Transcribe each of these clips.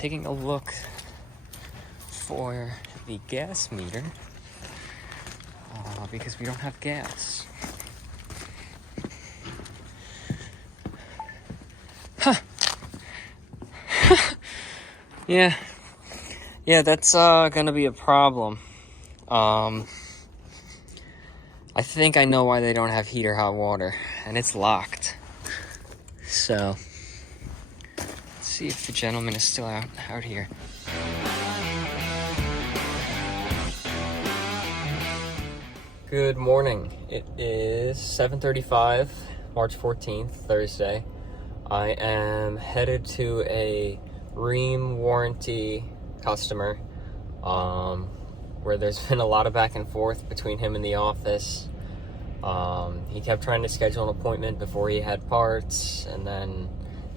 taking a look for the gas meter because we don't have gas. Huh. Yeah, that's gonna be a problem. I think I know why they don't have heat or hot water, and it's locked. So, let's see if the gentleman is still out here. Good morning. It is 7:35, March 14th, Thursday. I am headed to a Rheem warranty customer, where there's been a lot of back and forth between him and the office. He kept trying to schedule an appointment before he had parts, and then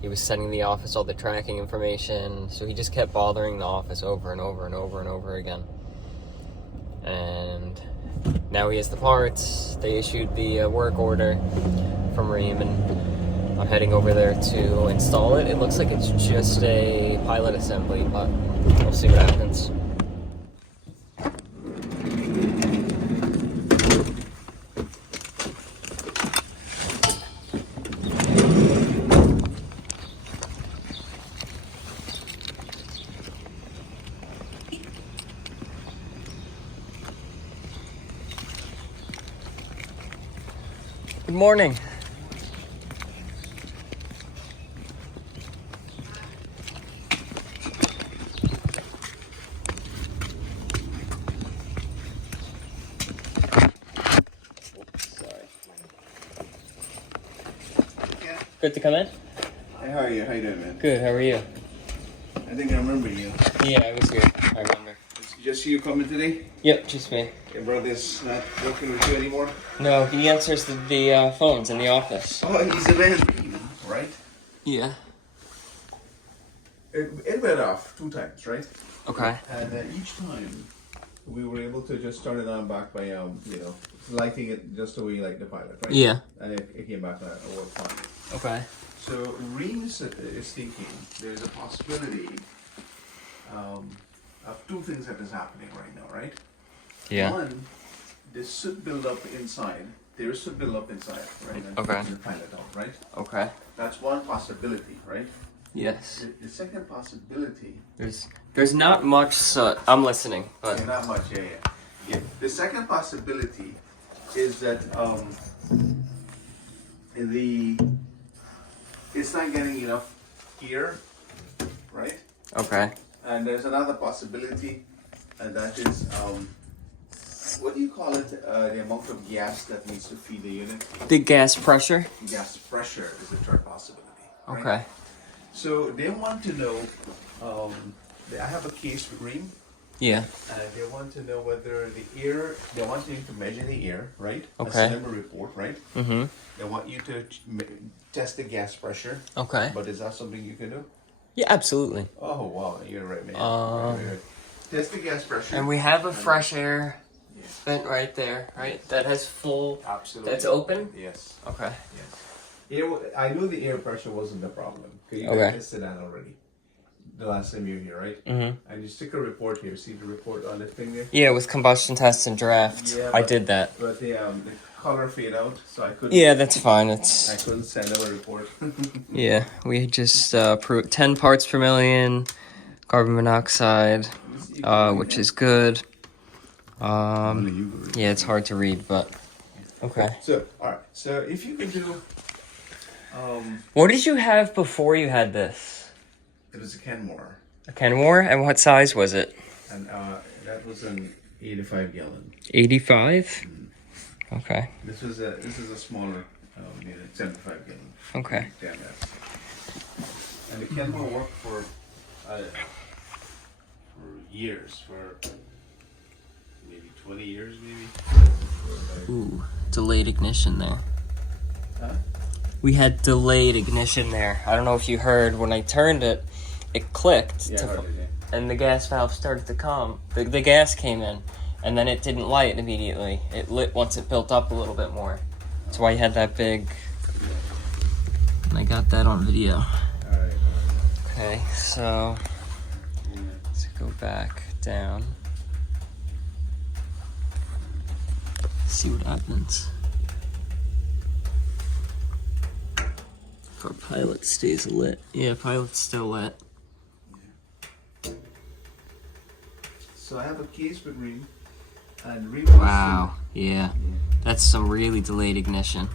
he was sending the office all the tracking information, so he just kept bothering the office over and over and over and over again. And now he has the parts. They issued the work order from Rheem, and I'm heading over there to install it. It looks like it's just a pilot assembly, but we'll see what happens. Good morning. Good to come in? Hey, how are you? How you doing, man? Good, how are you? I think I remember you. Yeah, I was here. I remember. It's just you coming today? Yep, just me. Your brother's not working with you anymore? No, he answers the phones in the office. Oh, he's a man, right? Yeah. It went off 2 times, right? Okay. And each time we were able to just turn it on back by, lighting it just the way you like the pilot, right? Yeah. And it came back and it worked fine. Okay. So Rheem is thinking there's a possibility of 2 things that is happening right now, right? Yeah. One, this soot build up inside. There is soot build up inside, right? And Okay. the pilot out, right? Okay. That's one possibility, right? Yes. The second possibility. There's not much soot. I'm listening, but Yeah, not much. Yeah. The second possibility is that it's not getting enough air, right? okay. And there's another possibility, and that is what do you call it? The amount of gas that needs to feed the unit. The gas pressure? Gas pressure is the third possibility. Right? Okay. So they want to know. I have a case with Rheem. Yeah. They want to know whether the air. They want you to measure the air, right? Okay. Send them a report, right? Mm-hmm. They want you to test the gas pressure. Okay. But is that something you can do? Yeah, absolutely. Oh wow, you're right, man. Right. Test the gas pressure. And we have a fresh air Yeah. vent right there, right? That has full. Absolutely. That's open. Yes. Okay. I knew the air pressure wasn't the problem. You Okay. tested that already. The last time you were here, right? Mm-hmm. And you stick a report here. See the report on the thing there? Yeah, with combustion test and draft. Yeah, I did that. But the color fade out, so I couldn't. Yeah, that's fine. I It's couldn't send them a report. yeah. We just 10 parts per million, carbon monoxide, which is good. Yeah, it's hard to read, but okay. So all right. So if you can do, What did you have before you had this? it was a Kenmore, A Kenmore, and what size was it? and that was an 85 gallon. 85. Okay. This is a smaller unit, 75 gallon. Okay. Damn that. And the Kenmore worked for years, for maybe 20 years, maybe. Ooh, delayed ignition there. Huh? We had delayed ignition there. I don't know if you heard when I turned it. It clicked, Yeah, I heard it, yeah. and the gas valve started to come. The gas came in, and then it didn't light immediately. It lit once it built up a little bit more. That's why you had that big. And I got that on video. All right. Okay, so go back down. See what happens. If our pilot stays lit. Yeah, pilot's still lit. So I have a case with Rheem, and Rheem. Wow, yeah. That's some really delayed ignition.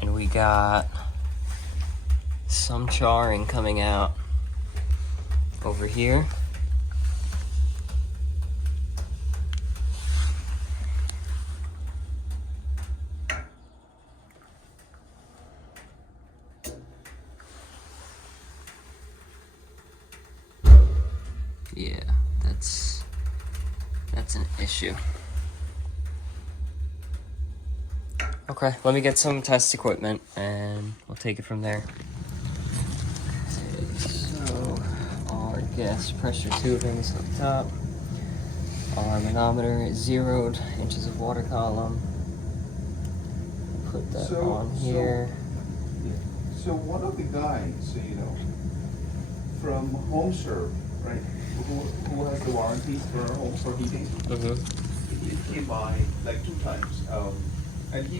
And we got some charring coming out over here. Yeah, that's an issue. Okay, let me get some test equipment and we'll take it from there. Okay, so our gas pressure tubing's up top. Our manometer is 0 inches of water column. Put that on here. So one of the guys, from HomeServe, right, who has the warranty for home for heating, he came by like 2 times. And he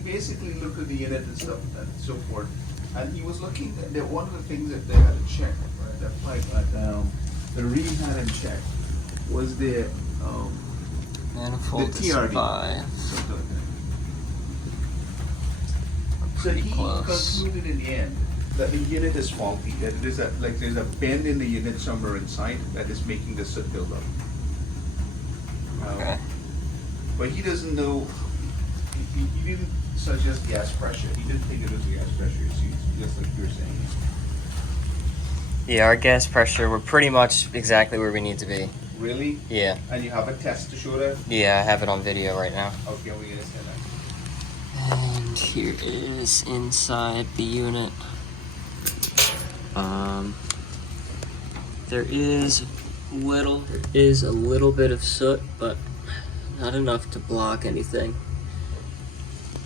basically looked at the unit and stuff and so forth. And he was looking at one of the things that they had to check, right, that pipe that the Rheem had in check was the manifold the TRD. Something like that. So he concluded in the end that the unit is faulty. That there's a bend in the unit somewhere inside that is making the soot build up. Okay. But he doesn't know. He didn't suggest gas pressure. He didn't think it was gas pressure issues, just like you're saying. Yeah, our gas pressure, we're pretty much exactly where we need to be. Really? Yeah. And you have a test to show that? Yeah, I have it on video right now. Okay, we're gonna say that. And here is inside the unit. There is a little bit of soot, but not enough to block anything.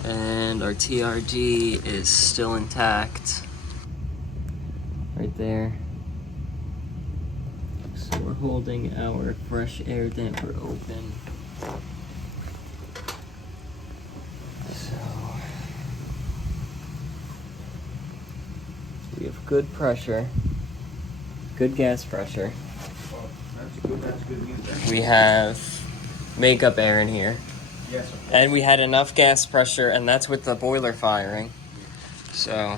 And our TRD is still intact. Right there. So we're holding our fresh air damper open. So we have good pressure, good gas pressure. Well, that's good news then. We have makeup air in here. Yes, of course. And we had enough gas pressure, and that's with the boiler firing. So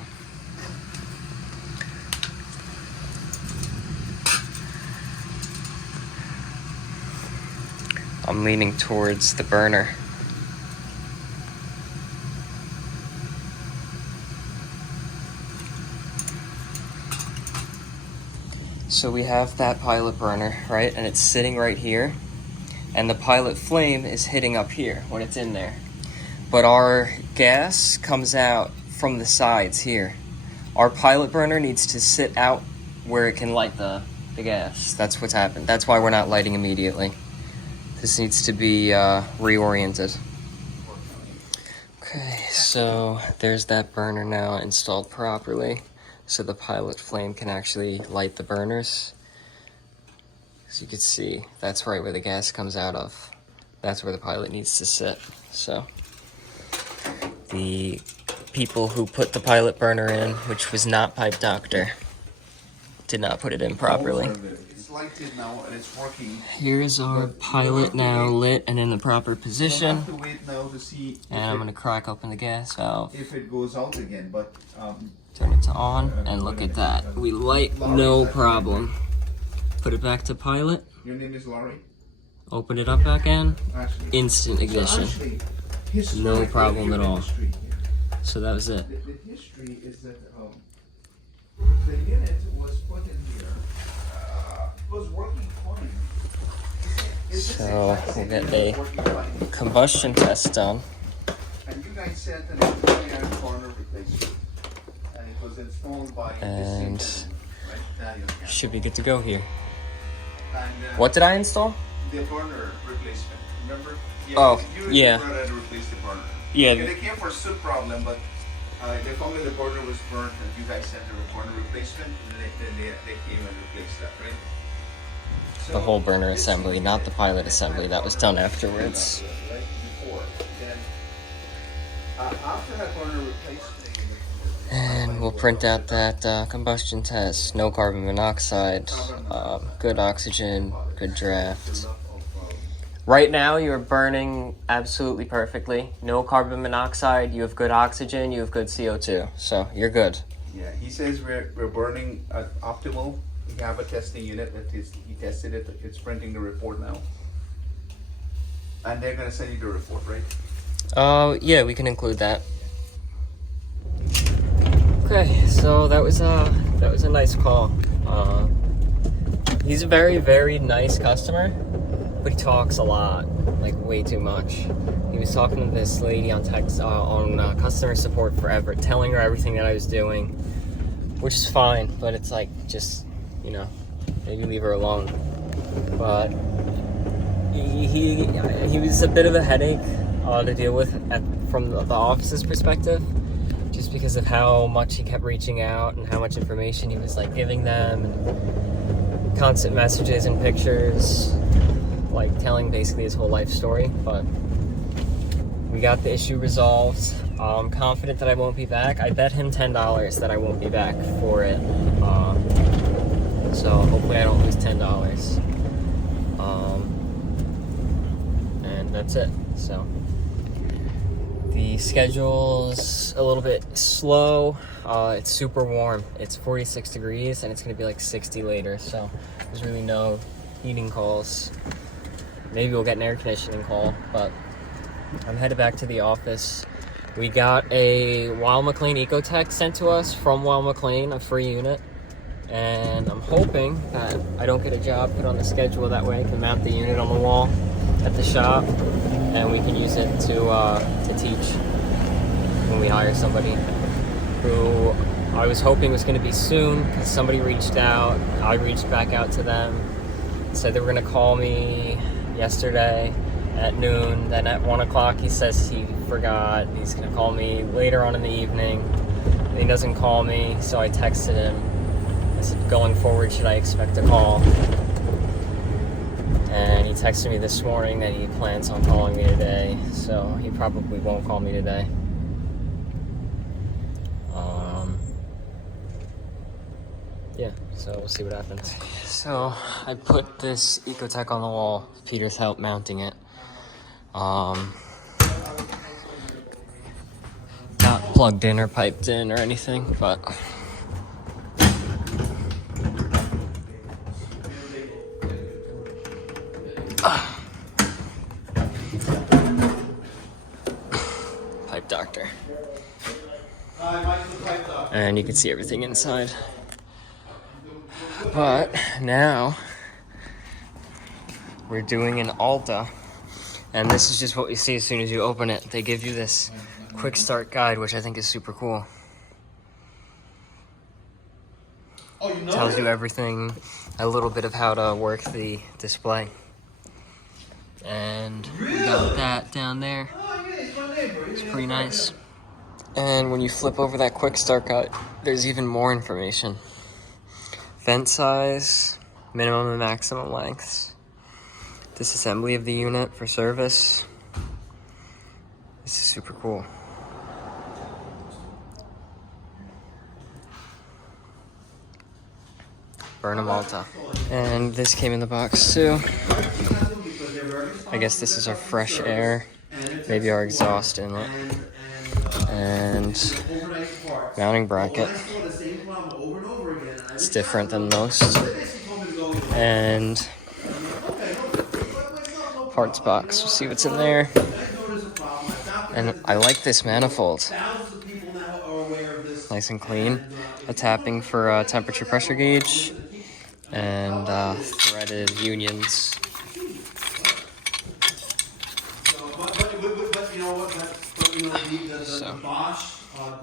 I'm leaning towards the burner. So we have that pilot burner, right? And it's sitting right here. And the pilot flame is hitting up here when it's in there. But our gas comes out from the sides here. Our pilot burner needs to sit out where it can light the gas. That's what's happened. That's why we're not lighting immediately. This needs to be reoriented. Okay, so there's that burner now installed properly. So the pilot flame can actually light the burners. As you can see, that's right where the gas comes out of. That's where the pilot needs to sit. So the people who put the pilot burner in, which was not Pipe Doctor, did not put it in properly. It's lighted now and it's working. Here's our pilot now lit and in the proper position. We'll have to wait now to see. And I'm gonna crack open the gas valve. If it goes out again, but turn it to on, and look at that. We light no problem. Put it back to pilot. Your name is Laurie? Open it up back in. Actually, Instant ignition. No problem at all. So that was it. The history is that the unit was put in here, was working fine. So we'll get a combustion test done. And you guys said that it was only a corner replacement. And it was installed by And this right? should be good to go here. And, What did I install? the burner replacement, remember? Oh, you yeah. brought out to replace the burner. Yeah. They came for soot problem, but They told me the burner was burnt and you guys sent a burner replacement and then they came and replaced that, right? So The whole burner assembly, not the pilot assembly. That was done afterwards. right before. Then after that burner replacement, And we'll print out that combustion test. No carbon monoxide, good oxygen, good draft. Right now, you're burning absolutely perfectly. No carbon monoxide, you have good oxygen, you have good CO2. So you're good. yeah, he says we're burning at optimal. We have a testing unit that is, he tested it, it's printing the report now. And they're gonna send you the report, right? Yeah, we can include that. Okay, so that was a nice call. He's a very, very nice customer, but he talks a lot, like way too much. He was talking to this lady on text, on customer support forever, telling her everything that I was doing, which is fine, but it's like, just, you know, maybe leave her alone. But he was a bit of a headache to deal with from the office's perspective, just because of how much he kept reaching out and how much information he was like giving them, and constant messages and pictures, like telling basically his whole life story. But we got the issue resolved. I'm confident that I won't be back. I bet him $10 that I won't be back for it. So hopefully I don't lose $10. And that's it. So the schedule's a little bit slow. It's super warm. It's 46 degrees and it's gonna be like 60 later. So there's really no heating calls. Maybe we'll get an air conditioning call, but I'm headed back to the office. We got a Weil McLean Ecotech sent to us from Weil McLean, a free unit. And I'm hoping that I don't get a job put on the schedule. That way I can mount the unit on the wall at the shop, and we can use it to teach when we hire somebody, who I was hoping was going to be soon, because somebody reached out. I reached back out to them, said they were going to call me yesterday at noon. Then at 1 o'clock he says he forgot. He's going to call me later on in the evening. And he doesn't call me, so I texted him. I said, going forward, should I expect a call? And he texted me this morning that he plans on calling me today, so he probably won't call me today. Yeah, so we'll see what happens. So I put this Ecotech on the wall. Peter's helped mounting it. Not plugged in or piped in or anything, but pipe doctor. And you can see everything inside. But now we're doing an Alta, and this is just what you see as soon as you open it. They give you this quick start guide, which I think is super cool. Oh, you know Tells you everything, a little bit of how to work the display. And we got that down there. It's pretty nice. And when you flip over that quick start guide, there's even more information. Vent size, minimum and maximum lengths, disassembly of the unit for service. This is super cool. Burnham Alta. And this came in the box too. I guess this is our fresh air, maybe our exhaust inlet, and mounting bracket. It's different than most. And parts box, we'll see what's in there. And I like this manifold. Nice and clean. A tapping for a temperature pressure gauge, and threaded unions. So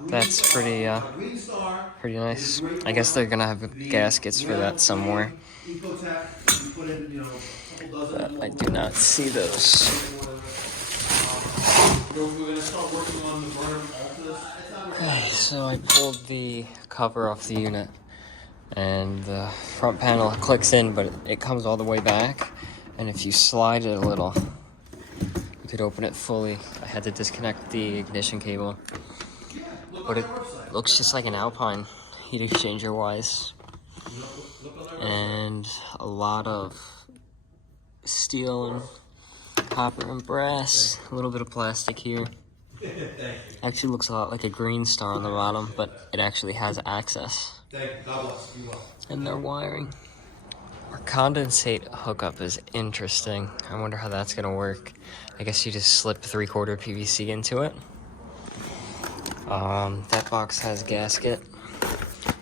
that's pretty nice. I guess they're gonna have gaskets for that somewhere, but I do not see those. Okay, so I pulled the cover off the unit, and the front panel clicks in, but it comes all the way back, and if you slide it a little, you could open it fully. I had to disconnect the ignition cable, but it looks just like an Alpine heat exchanger wise, and a lot of steel and copper and brass, a little bit of plastic here. Actually looks a lot like a green star on the bottom, but it actually has access. And their wiring. Our condensate hookup is interesting. I wonder how that's gonna work. I guess you just slip 3/4 PVC into it. That box has gasket,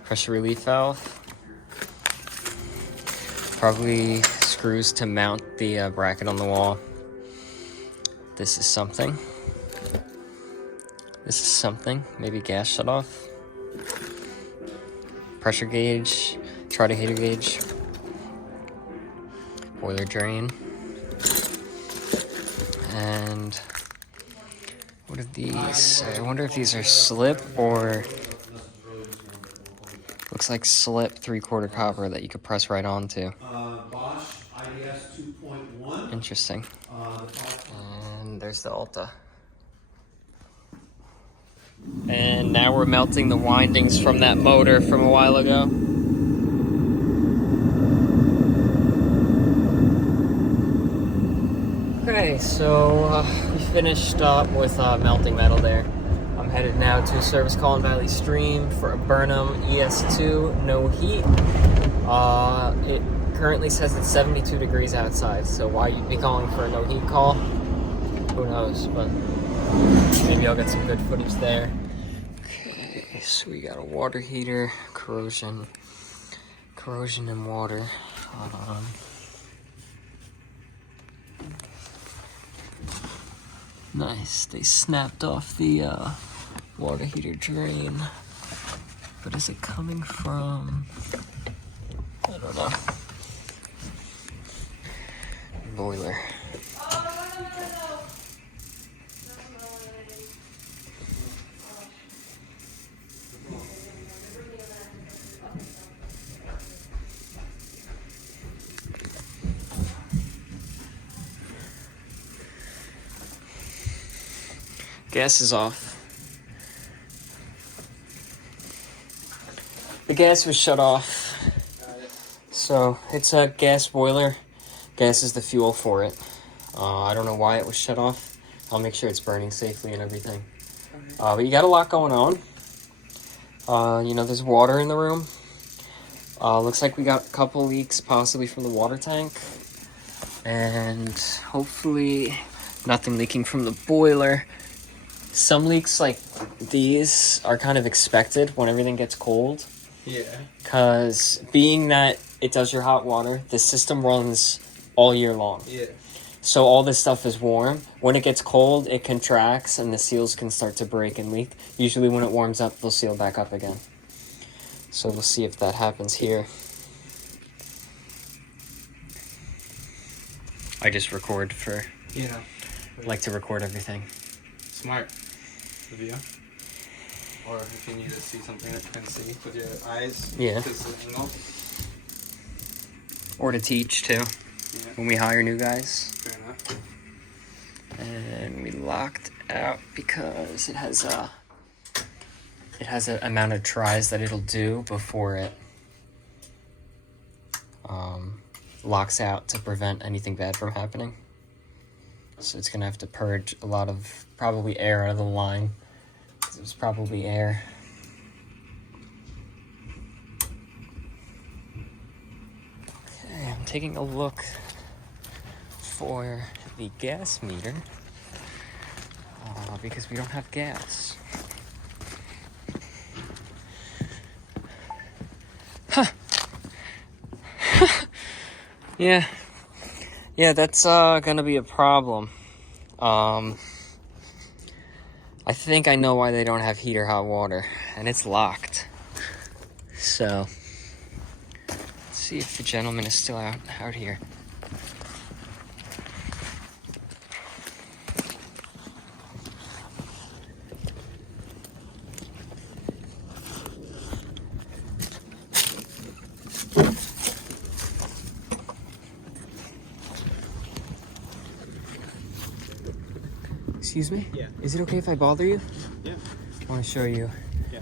pressure relief valve, probably screws to mount the bracket on the wall. This is something. This is something. Maybe gas shut off. Pressure gauge, Charter heater gauge, boiler drain, and what are these? I wonder if these are slip or looks like slip 3/4 copper that you could press right onto. Interesting. And there's the Alta. And now we're melting the windings from that motor from a while ago. Okay, so we finished up with melting metal there. I'm headed now to a service call in Valley Stream for a Burnham ES2, no heat. It currently says it's 72 degrees outside, so why you'd be calling for a no heat call, who knows, but maybe I'll get some good footage there. Okay, so we got a water heater, corrosion and water. Nice, they snapped off the water heater drain, but is it coming from, I don't know, boiler. Gas is off. The gas was shut off. So it's a gas boiler. Gas is the fuel for it. I don't know why it was shut off. I'll make sure it's burning safely and everything. But you got a lot going on. You know, there's water in the room. Looks like we got a couple leaks possibly from the water tank. And hopefully nothing leaking from the boiler. Some leaks like these are kind of expected when everything gets cold. Yeah. Because being that it does your hot water, the system runs all year long. Yeah. So all this stuff is warm. When it gets cold, it contracts and the seals can start to break and leak. Usually when it warms up, they'll seal back up again. So we'll see if that happens here. I just record for... Yeah. Like to record everything. Smart. Video. Or if you need to see something that you can see with your eyes. Yeah. Or to teach too. Yeah. When we hire new guys. Fair enough. And we locked out because it has an amount of tries that it'll do before it locks out to prevent anything bad from happening. So it's gonna have to purge a lot of probably air out of the line. It was probably air. Okay, I'm taking a look for the gas meter because we don't have gas. Huh. Yeah, that's gonna be a problem. I think I know why they don't have heat or hot water, and it's locked. So, let's see if the gentleman is still out here. Excuse me? Yeah. Is it okay if I bother you? Yeah. I want to show you. Yeah.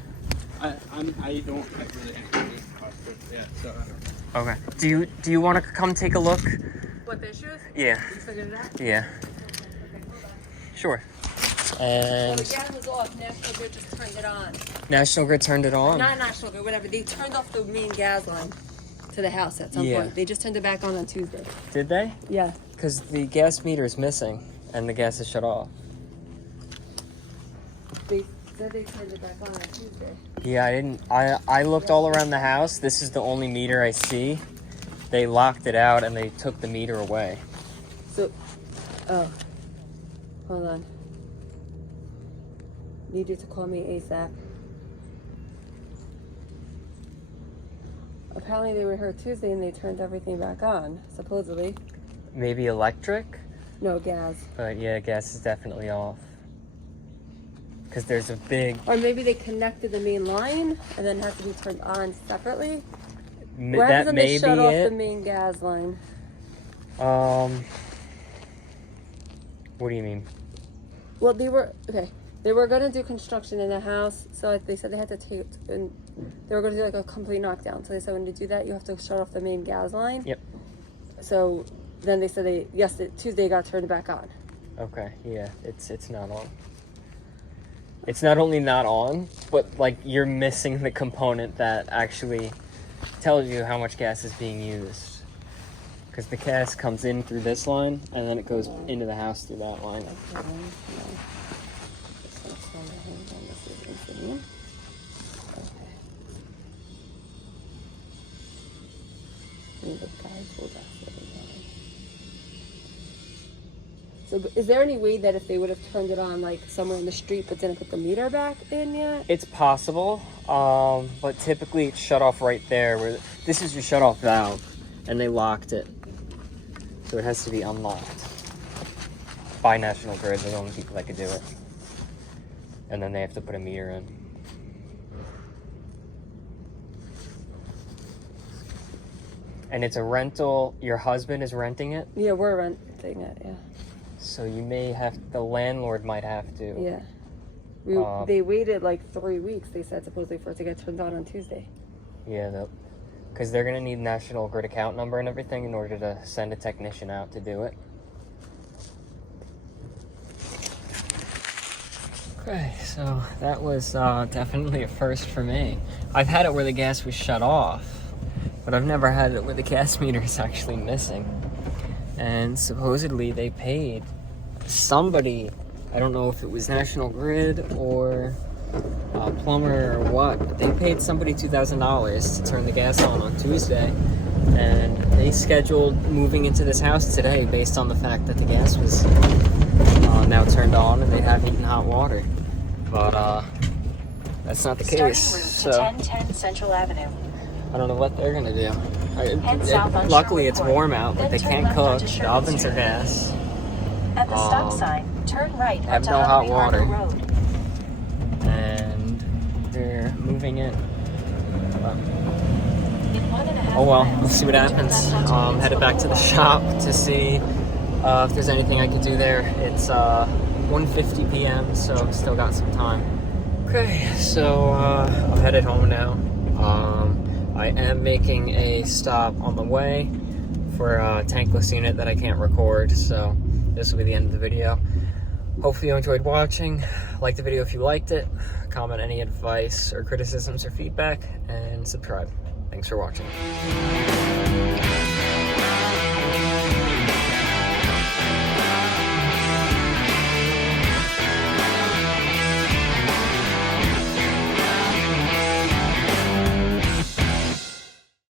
I don't like really anything. Yeah. So. Okay. Do you want to come take a look? What, the issues? Yeah. You figured it out? Yeah. Sure. And So the gas was off. National Grid just turned it on. National Grid turned it on? Not National Grid, whatever. They turned off the main gas line to the house at some point. They just turned it back on Tuesday. Did they? Yeah. Because the gas meter is missing and the gas is shut off. They said they turned it back on Tuesday. Yeah, I looked all around the house. This is the only meter I see. They locked it out and they took the meter away. So, oh, hold on. Need you to call me ASAP. Apparently they were here Tuesday and they turned everything back on, supposedly. Maybe electric? No, gas. But yeah, gas is definitely off. Because there's a big... Or maybe they connected the main line and then had to be turned on separately. What that happens when may they shut be off it. the main gas line? What do you mean? Well, they were gonna do construction in the house, so they said they had to take, and they were gonna do like a complete knockdown. So they said when you do that, you have to shut off the main gas line. Yep. So then they said Tuesday got turned back on. Okay, yeah, it's not on. It's not only not on, but like you're missing the component that actually tells you how much gas is being used. Because the gas comes in through this line, and then it goes into the house through that line. Okay. So is there any way that if they would have turned it on like somewhere in the street but didn't put the meter back in yet? It's possible, but typically it's shut off right there. Where this is your shut off valve, and they locked it. So it has to be unlocked by National Grid. They're the only people that could do it. And then they have to put a meter in. And it's a rental. Your husband is renting it? Yeah, we're renting it, yeah. So you may have, the landlord might have to. Yeah. They waited like 3 weeks, they said, supposedly, for it to get turned on Tuesday. Yeah, because they're going to need National Grid account number and everything in order to send a technician out to do it. Okay, so that was definitely a first for me. I've had it where the gas was shut off, but I've never had it where the gas meter is actually missing. And supposedly they paid somebody, I don't know if it was National Grid or a plumber or what, but they paid somebody $2,000 to turn the gas on Tuesday. And they scheduled moving into this house today based on the fact that the gas was now turned on and they have heat and hot water. But that's not the case. So 1010 Central Avenue. I don't know what they're gonna do. Luckily it's warm out, but they can't cook. The ovens are gas. At the stop sign, turn right have onto no hot Hungry water. Harbor Road. And they're moving in. But, In 1.5 oh well, miles, we'll see what turn happens. left onto Headed back to the shop to see if there's anything I could do there. It's 1:50 p.m., so still got some time. Okay, so I'm headed home now. I am making a stop on the way for a tankless unit that I can't record, so this will be the end of the video. Hopefully you enjoyed watching. Like the video if you liked it. Comment any advice or criticisms or feedback, and subscribe. Thanks for watching.